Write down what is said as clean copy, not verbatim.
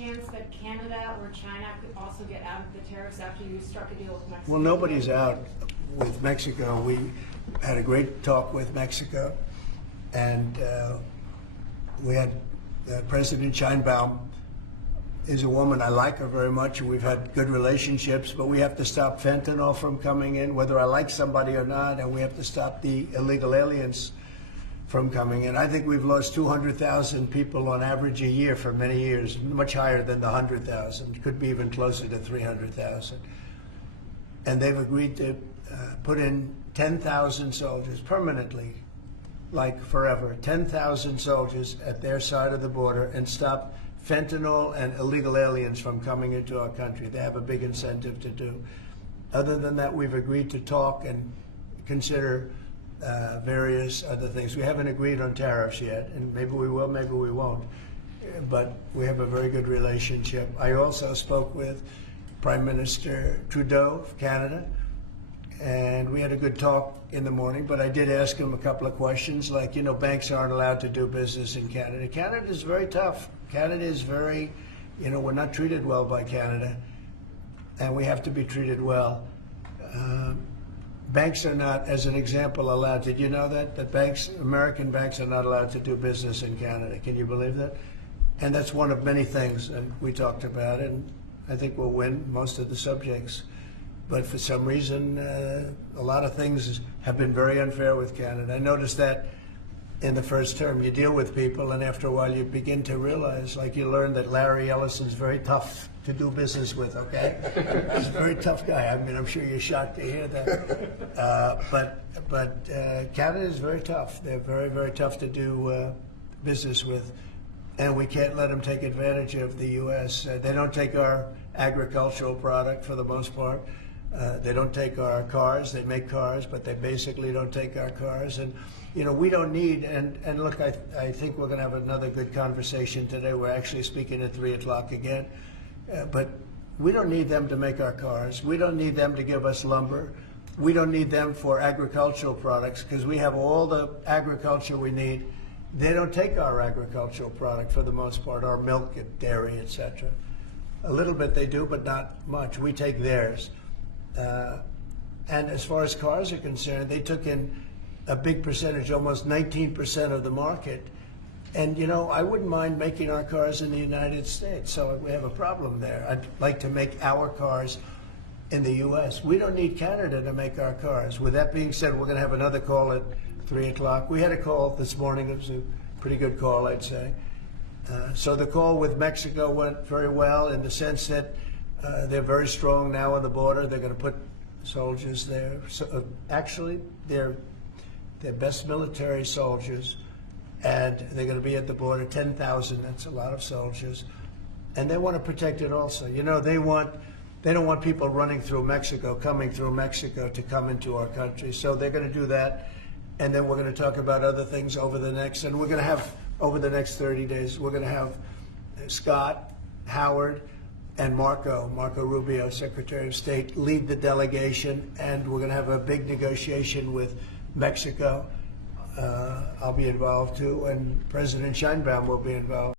chance that Canada or China could also get out of the tariffs after you struck a deal with Mexico? Well, nobody's out with Mexico. We had a great talk with Mexico, and we had President Sheinbaum is a woman. I like her very much, and we've had good relationships, but we have to stop fentanyl from coming in, whether I like somebody or not, and we have to stop the illegal aliens from coming in. I think we've lost 200,000 people on average a year for many years, much higher than the 100,000, could be even closer to 300,000. And they've agreed to put in 10,000 soldiers permanently, like forever, 10,000 soldiers at their side of the border and stop fentanyl and illegal aliens from coming into our country. They have a big incentive to do. Other than that, we've agreed to talk and consider various other things. We haven't agreed on tariffs yet, and maybe we will, maybe we won't. But we have a very good relationship. I also spoke with Prime Minister Trudeau of Canada, and we had a good talk in the morning, but I did ask him a couple of questions, like, you know, banks aren't allowed to do business in Canada. Canada is very tough. Canada is very, you know, we're not treated well by Canada, and we have to be treated well. Banks are not, as an example, allowed. Did you know that banks, American banks, are not allowed to do business in Canada? Can you believe that? And that's one of many things, and we talked about it, and I think we'll win most of the subjects. But for some reason, a lot of things have been very unfair with Canada. I noticed that in the first term. You deal with people, and after a while you begin to realize, like you learn that Larry Ellison's very tough to do business with, okay? He's a very tough guy. I mean, I'm sure you're shocked to hear that. But Canada is very tough. They're very, very tough to do business with, and we can't let them take advantage of the U.S. They don't take our agricultural product for the most part. They don't take our cars. They make cars, but they basically don't take our cars. And, you know, we don't need, and look, I think we're going to have another good conversation today. We're actually speaking at 3 o'clock again. But we don't need them to make our cars. We don't need them to give us lumber. We don't need them for agricultural products because we have all the agriculture we need. They don't take our agricultural product for the most part, our milk, dairy, etc. A little bit they do, but not much. We take theirs. And as far as cars are concerned, they took in a big percentage, almost 19% of the market. And, you know, I wouldn't mind making our cars in the United States, so we have a problem there. I'd like to make our cars in the U.S. We don't need Canada to make our cars. With that being said, we're going to have another call at 3 o'clock. We had a call this morning. It was a pretty good call, I'd say. So the call with Mexico went very well in the sense that they're very strong now on the border. They're going to put soldiers there. So, actually, they're best military soldiers, and they're going to be at the border, 10,000. That's a lot of soldiers, and they want to protect it also. You know, they don't want people running through Mexico, coming through Mexico to come into our country. So they're going to do that, and then we're going to talk about other things over the next, and we're going to have over the next 30 days. We're going to have Scott, Howard, and Marco Rubio, Secretary of State, lead the delegation, and we're going to have a big negotiation with Mexico. I'll be involved too, and President Sheinbaum will be involved.